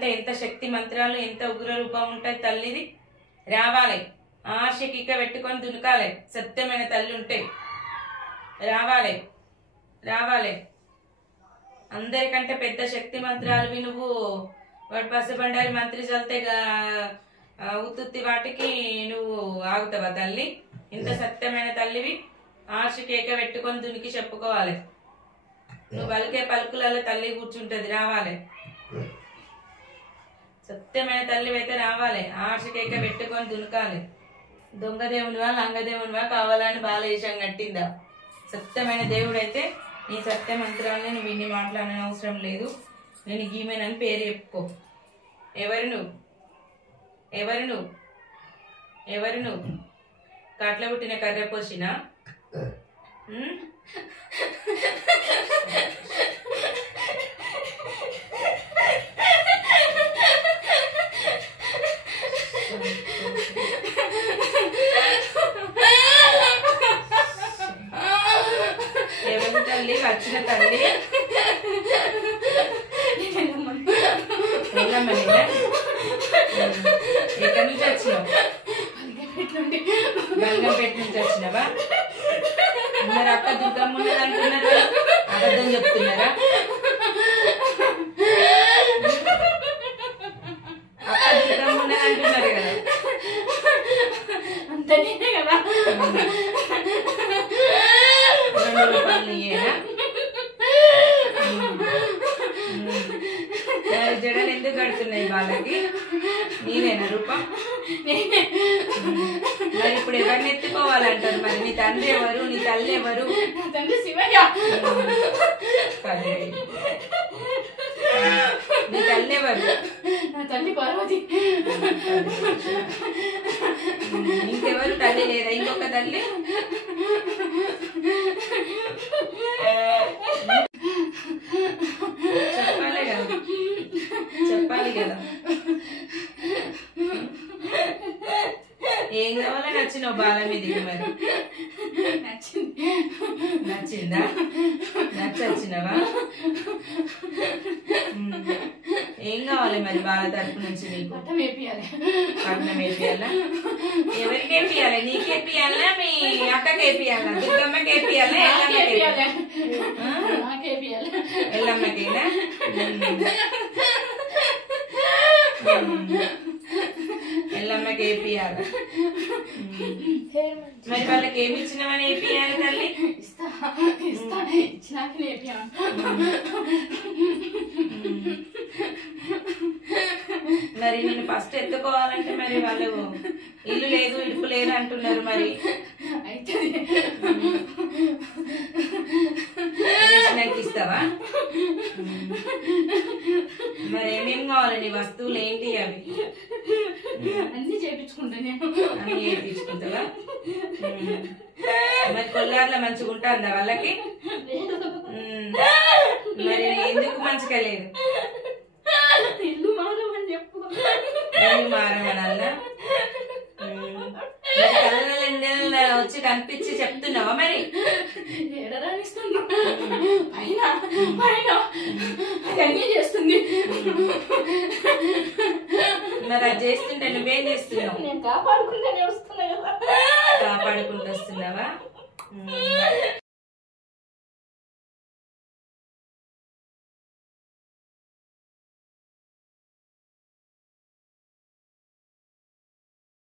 అంటే ఎంత శక్తి మంత్రాలు, ఎంత ఉగ్ర రూపం ఉంటుంది తల్లిది. రావాలి, ఆశకిక పెట్టుకొని దునకాలి. సత్యమైన తల్లి ఉంటే రావాలి, రావాలి. అందరికంటే పెద్ద శక్తి మంత్రాలు నువ్వు వాటి పసిబండారి మంత్రి చల్తే ఉత్తుత్తి వాటికి నువ్వు ఆగుతావా తల్లి? ఇంత సత్యమైన తల్లివి, ఆశకేక పెట్టుకొని దునికి చెప్పుకోవాలి. నువ్వు పలికే పలుకులలో తల్లి కూర్చుంటది. రావాలి, సత్యమైన తల్లి అయితే రావాలి. ఆశకేక పెట్టుకొని దునకాలి. దొంగదేవునివా లంగదేవునివా కావాలని బాలయేషం కట్టిందా? సత్యమైన దేవుడైతే నీ సత్య మంత్రాలని నువ్వు ఇన్ని మాట్లాడని అవసరం లేదు. నేను గీమెనని పేరు చెప్పుకో. ఎవరు నువ్వు? ఎవరు నువ్వు? ఎవరు నువ్వు? కట్ల పుట్టిన కర్ర పోసిన ఎవరు తల్లి? వచ్చిన తల్లి ఎక్కడి నుంచి వచ్చినావు? గంగంపేట నుంచి వచ్చినావా? మరి అక్క దుర్గమ్మ ఉన్నది అంటున్నారు, అబద్ధం చెప్తున్నారా? అక్క దుర్గమ్మ ఉన్నది అంటున్నారు కదా, అంతనే కదా. 2 రూపాయలు ఇయ్యేనా? జడలు ఎందుకు కడుతున్నాయి వాళ్ళకి? నీవేనా రూపం? మరి ఇప్పుడు ఎవరిని ఎత్తుకోవాలంటారు? మరి నీ తండ్రి ఎవరు? నీ తల్లి ఎవరు? తండ్రి శివయ్య. నీ తల్లి ఎవరు? నా తల్లి పార్వతి. ఇంకెవరు తల్లి లేదా? ఇంకొక తల్లి? చెప్పాలి కదా, చెప్పాలి కదా. ఏం కావాలని వచ్చినావు బాల మీదికి? మరి నచ్చిందా? నచ్చొచ్చినవా? ఏం కావాలి మరి బాల తరపు నుంచి నీకు? పట్టం వేపియాలి. పట్నం వేపియాలా? ఎవరికి వేపియాలి? నీకేపియాలా? మీ అక్కకి వేపియాలా? దుర్గమ్మకి వేపియాలా? ఎల్లమ్మకేనా? ఎల్లమ్మకి వేపియాల. మరి వాళ్ళకి ఏమి ఇచ్చినామని వేపియాలి తల్లి? మరి నేను ఫస్ట్ ఎత్తుకోవాలంటే మరి వాళ్ళు ఇల్లు లేదు ఇడుపు లేదు అంటున్నారు. మరి ఇస్తావా? మరి ఏమేమి కావాలి? నీ వస్తువులు ఏంటి అవి? అన్ని చేయించుకుంటా నేను. అన్ని చేయించుకుంటావా? మరి కొల్లార్లో మంచిగా ఉంటుందా వాళ్ళకి? మరి ఎందుకు మంచిగా లేదు? ఇల్లు మారమని చెప్పు. ఇల్లు మారమనల్లా? కళ్ళ వచ్చి కనిపించి చెప్తున్నావా? మరి ఎడరానిస్తున్నా పైన పైన అన్నీ చేస్తుంది. మరి అది చేస్తుంటే నువ్వేం చేస్తున్నావు? నేను కాపాడుకుంటూనే వస్తున్నా కదా. కాపాడుకుంటూ వస్తున్నావా?